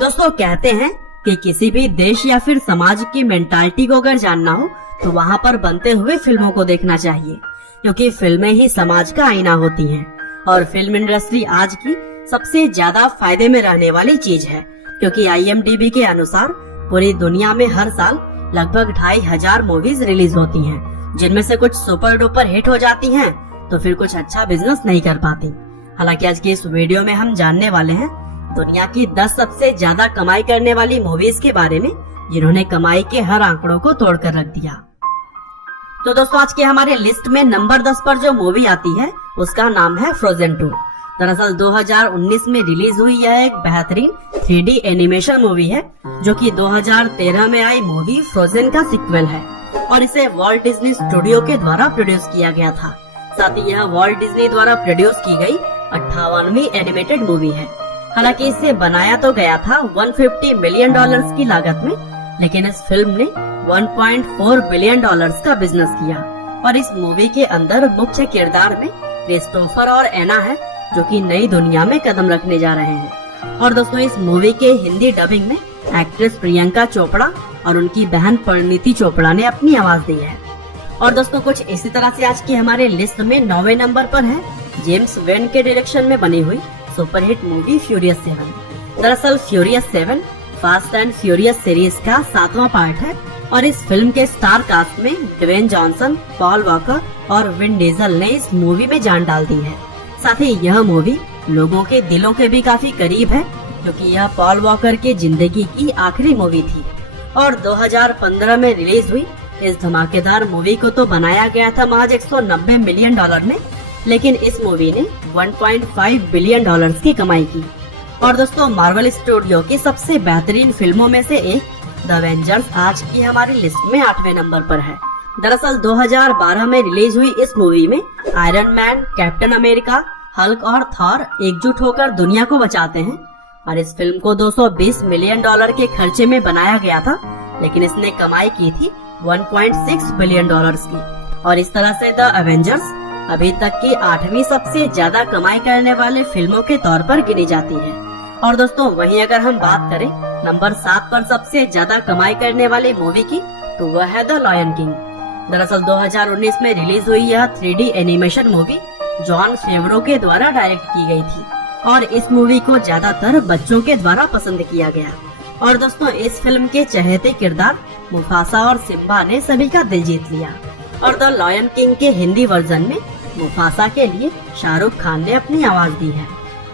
दोस्तों कहते हैं कि किसी भी देश या फिर समाज की मेंटालिटी को अगर जानना हो तो वहाँ पर बनते हुए फिल्मों को देखना चाहिए, क्योंकि फिल्में ही समाज का आईना होती हैं। और फिल्म इंडस्ट्री आज की सबसे ज्यादा फायदे में रहने वाली चीज है, क्योंकि IMDb के अनुसार पूरी दुनिया में हर साल लगभग 2500 मूवीज रिलीज होती हैं, जिनमें से कुछ सुपर डुपर हिट हो जाती हैं तो फिर कुछ अच्छा बिजनेस नहीं कर पाती। हालांकि आज के इस वीडियो में हम जानने वाले हैं दुनिया की 10 सबसे ज्यादा कमाई करने वाली मूवीज के बारे में, जिन्होंने कमाई के हर आंकड़ों को तोड़कर रख दिया। तो दोस्तों आज के हमारे लिस्ट में नंबर 10 पर जो मूवी आती है उसका नाम है फ्रोजन 2। दरअसल 2019 में रिलीज हुई यह एक बेहतरीन 3D एनिमेशन मूवी है, जो कि 2013 में आई मूवी फ्रोजन का सीक्वल है और इसे वॉल्ट डिज्नी स्टूडियो के द्वारा प्रोड्यूस किया गया था। साथ ही यह वॉल्ट डिज्नी द्वारा प्रोड्यूस की गई 58वीं एनिमेटेड मूवी है। हालांकि इसे बनाया तो गया था $150 मिलियन की लागत में, लेकिन इस फिल्म ने $1.4 बिलियन का बिजनेस किया। और इस मूवी के अंदर मुख्य किरदार में क्रिस्टोफर और एना है, जो कि नई दुनिया में कदम रखने जा रहे हैं। और दोस्तों इस मूवी के हिंदी डबिंग में एक्ट्रेस प्रियंका चोपड़ा और उनकी बहन परिणीति चोपड़ा ने अपनी आवाज दी है। और दोस्तों कुछ इसी तरह से आज की हमारे लिस्ट में 9वें नंबर पर है जेम्स वेन के डायरेक्शन में बनी हुई सुपरहिट मूवी फ्यूरियस 7। दरअसल furious 7 fast and furious series का 7वां पार्ट है और इस फिल्म के स्टार कास्ट में ड्वेन जॉनसन, पॉल वॉकर और विन डीजल ने इस मूवी में जान डाल दी है। साथ ही यह मूवी लोगों के दिलों के भी काफी करीब है, क्योंकि यह पॉल वॉकर की जिंदगी की आखिरी मूवी थी। और 2015 में रिलीज हुई इस धमाकेदार मूवी को तो बनाया गया था महज $190 मिलियन में, लेकिन इस मूवी ने $1.5 बिलियन की कमाई की। और दोस्तों मार्वल स्टूडियो की सबसे बेहतरीन फिल्मों में से एक द एवेंजर्स आज की हमारी लिस्ट में 8वें नंबर पर है। दरअसल 2012 में रिलीज हुई इस मूवी में iron man, captain America, Hulk और थॉर एकजुट होकर दुनिया को बचाते हैं। और इस फिल्म को $220 मिलियन के खर्चे में बनाया गया था, लेकिन इसने कमाई की थी $1.6 बिलियन की। और इस तरह से द एवेंजर्स अभी तक की 8वीं सबसे ज्यादा कमाई करने वाले फिल्मों के तौर पर गिनी जाती है। और दोस्तों वहीं अगर हम बात करें नंबर 7 पर सबसे ज्यादा कमाई करने वाली मूवी की, तो वह है द लायन किंग। दरअसल 2019 में रिलीज हुई यह 3D एनिमेशन मूवी जॉन फेवरो के द्वारा डायरेक्ट की गई थी और इस मूवी को ज्यादातर बच्चों के द्वारा पसंद किया गया। और दोस्तों इस फिल्म के चहेते किरदार मुफासा और सिम्बा ने सभी का दिल जीत लिया। और द लायन किंग के हिंदी वर्जन में मुफासा के लिए शाहरुख खान ने अपनी आवाज दी है।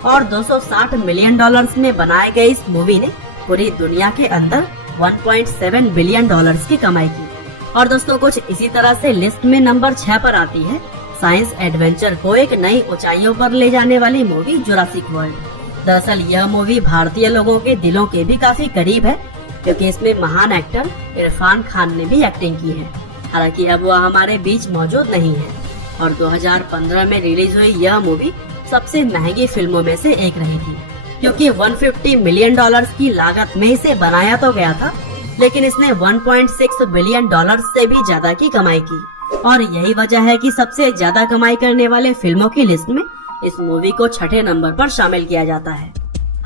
और $260 मिलियन में बनाए गए इस मूवी ने पूरी दुनिया के अंदर $1.7 बिलियन की कमाई की। और दोस्तों कुछ इसी तरह से लिस्ट में नंबर 6 पर आती है साइंस एडवेंचर को एक नई ऊंचाइयों पर ले जाने वाली मूवी जुरासिक वर्ल्ड। दरअसल यह मूवी भारतीय लोगों के दिलों के भी काफी करीब है, क्योंकि इसमें महान एक्टर इरफान खान ने भी एक्टिंग की है। हालांकि अब वह हमारे बीच मौजूद नहीं है। और 2015 में रिलीज हुई यह मूवी सबसे महंगी फिल्मों में से एक रही थी, क्योंकि $150 मिलियन की लागत में इसे बनाया तो गया था, लेकिन इसने $1.6 बिलियन से भी ज्यादा की कमाई की। और यही वजह है कि सबसे ज्यादा कमाई करने वाले फिल्मों की लिस्ट में इस मूवी को 6ठे नंबर पर शामिल किया जाता है।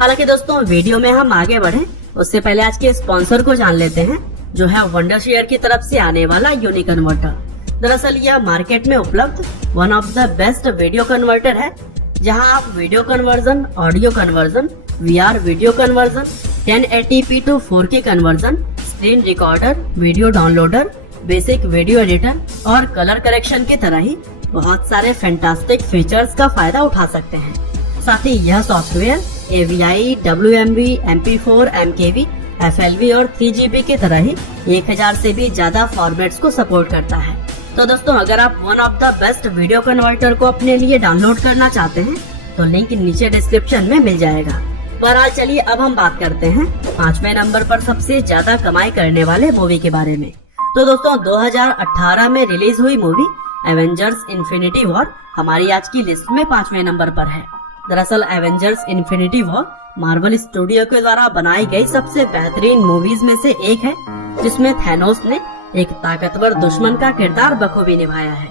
हालांकि दोस्तों वीडियो में हम आगे बढ़े उससे पहले आज के स्पॉन्सर को जान लेते हैं, जो है वंडरशेयर की तरफ से आने वाला यूनिकन्वर्टर। दरअसल यह मार्केट में उपलब्ध one of the best video converter है, जहां आप video conversion, audio conversion, VR video conversion, 1080p to 4K conversion, screen recorder, video downloader, basic video editor और कलर करेक्शन की तरह ही बहुत सारे फैंटास्टिक फीचर्स का फायदा उठा सकते हैं। साथ ही यह software AVI, WMV, MP4, MKV, FLV और 3GB की तरह ही 1000 से भी ज्यादा फॉर्मेट्स को सपोर्ट करता है। तो दोस्तों अगर आप one of the best video converter को अपने लिए डाउनलोड करना चाहते हैं तो लिंक नीचे डिस्क्रिप्शन में मिल जाएगा। बहरहाल चलिए अब हम बात करते हैं 5वें नंबर पर सबसे ज्यादा कमाई करने वाले मूवी के बारे में। तो दोस्तों 2018 में रिलीज हुई मूवी एवेंजर्स इन्फिनिटी वॉर हमारी आज की लिस्ट में 5वें नंबर पर है। दरअसल Avengers infinity war Marvel studio के द्वारा बनाई गई सबसे बेहतरीन मूवीज में से एक है, जिसमें थैनोस ने एक ताकतवर दुश्मन का किरदार बखूबी निभाया है।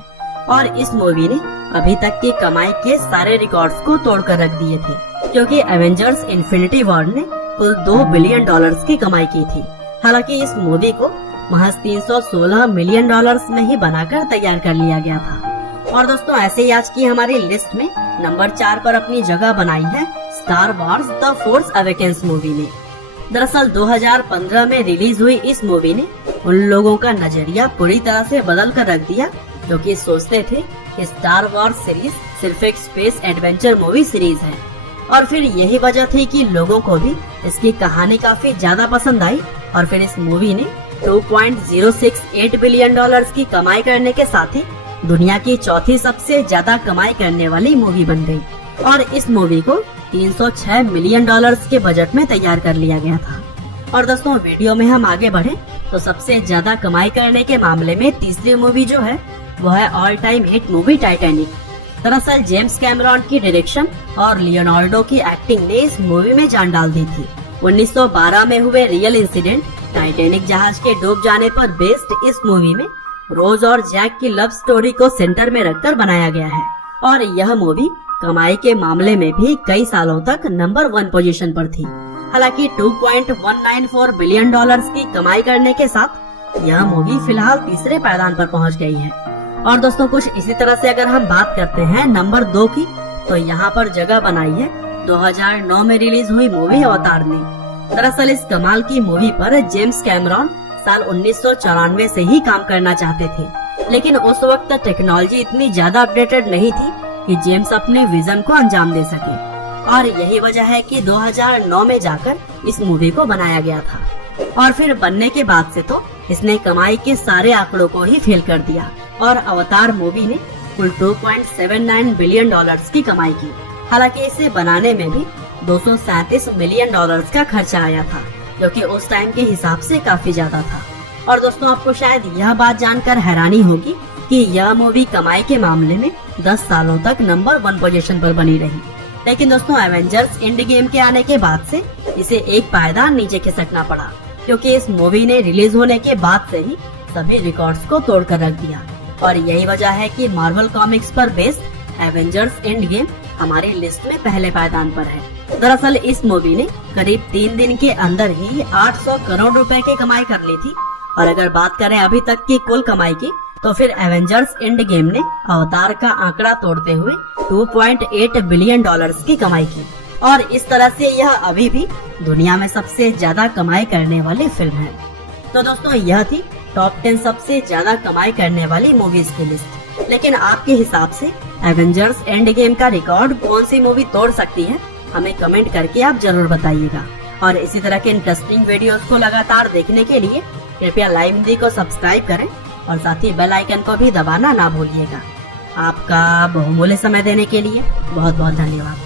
और इस मूवी ने अभी तक की कमाई के सारे रिकॉर्ड्स को तोड़कर रख दिए थे, क्योंकि एवेंजर्स इन्फिनिटी वॉर ने कुल $2 बिलियन की कमाई की थी। हालांकि इस मूवी को महज $316 मिलियन में ही बनाकर तैयार कर लिया गया था। और दोस्तों ऐसे ही आज की हमारी लिस्ट में नंबर 4 पर अपनी जगह बनाई है star Wars the force awakens movie ने। दरअसल 2015 में रिलीज हुई इस मूवी ने उन लोगों का नजरिया पूरी तरह से बदल कर रख दिया जो कि सोचते थे कि स्टार वॉर्स सीरीज सिर्फ एक स्पेस एडवेंचर मूवी सीरीज है। और फिर यही वजह थी कि लोगों को भी इसकी कहानी काफी ज्यादा पसंद आई और फिर इस मूवी ने $2.068 बिलियन की कमाई करने के साथ ही दुनिया की चौथी सबसे ज्यादा कमाई करने वाली मूवी बन गई। और इस मूवी को $306 मिलियन के बजट में तैयार कर लिया गया था। और दोस्तों वीडियो में हम आगे बढ़े तो सबसे ज्यादा कमाई करने के मामले में तीसरी मूवी जो है वो है all time hit movie Titanic. दरअसल जेम्स कैमरॉन की डायरेक्शन और लियोनार्डो की एक्टिंग ने इस मूवी में जान डाल दी थी। 1912 में हुए रियल इंसिडेंट टाइटैनिक जहाज के डूब जाने पर बेस्ड इस मूवी में रोज और जैक की लव स्टोरी को सेंटर में रखकर बनाया गया है। और यह मूवी कमाई के मामले में भी कई सालों तक नंबर 1 पोजीशन पर थी। हालांकि $2.194 बिलियन की कमाई करने के साथ यह मूवी फिलहाल तीसरे पायदान पर पहुंच गई है। और दोस्तों कुछ इसी तरह से अगर हम बात करते हैं नंबर 2 की, तो यहाँ पर जगह बनाई है 2009 में रिलीज हुई मूवी अवतार ने। दरअसल इस कमाल की मूवी पर जेम्स कैमरॉन साल 1994 से ही काम करना चाहते थे, लेकिन उस वक्त टेक्नोलॉजी इतनी ज्यादा अपडेटेड नहीं थी कि जेम्स अपने विजन को अंजाम दे सके। और यही वजह है कि 2009 में जाकर इस मूवी को बनाया गया था। और फिर बनने के बाद से तो इसने कमाई के सारे आंकड़ों को ही फेल कर दिया और अवतार मूवी ने कुल $2.79 बिलियन की कमाई की। हालांकि इसे बनाने में भी $237 मिलियन का खर्चा आया था, जो कि उस टाइम के हिसाब से काफी ज्यादा था। और दोस्तों आपको शायद यह बात जानकर हैरानी होगी कि यह मूवी कमाई के मामले में 10 सालों तक नंबर 1 पोजीशन पर बनी रही। लेकिन दोस्तों एवेंजर्स एंड गेम के आने के बाद से इसे एक पायदान नीचे खिसकना पड़ा, क्योंकि इस मूवी ने रिलीज होने के बाद से ही सभी रिकॉर्ड्स को तोड़ कर रख दिया। और यही वजह है कि मार्वल कॉमिक्स पर बेस्ड एवेंजर्स एंड गेम हमारी लिस्ट में पहले पायदान पर है। दरअसल इस मूवी ने करीब 3 दिन के अंदर ही 800 करोड़ रुपए की कमाई कर ली थी। और अगर बात करें अभी तक की कुल कमाई की, तो फिर एवेंजर्स एंड गेम ने अवतार का आंकड़ा तोड़ते हुए $2.8 बिलियन की कमाई की। और इस तरह से यह अभी भी दुनिया में सबसे ज्यादा कमाई करने वाली फिल्म है। तो दोस्तों यह थी टॉप 10 सबसे ज्यादा कमाई करने वाली मूवीज की लिस्ट। लेकिन आपके हिसाब से एवेंजर्स एंड गेम का रिकॉर्ड कौन सी मूवी तोड़ सकती है, हमें कमेंट करके आप जरूर बताइएगा। और इसी तरह के इंटरेस्टिंग वीडियोस को लगातार देखने के लिए कृपया लाइव हिंदी को सब्सक्राइब करें और साथ ही बेल आइकन को भी दबाना ना भूलिएगा। आपका बहुमूल्य समय देने के लिए बहुत बहुत धन्यवाद।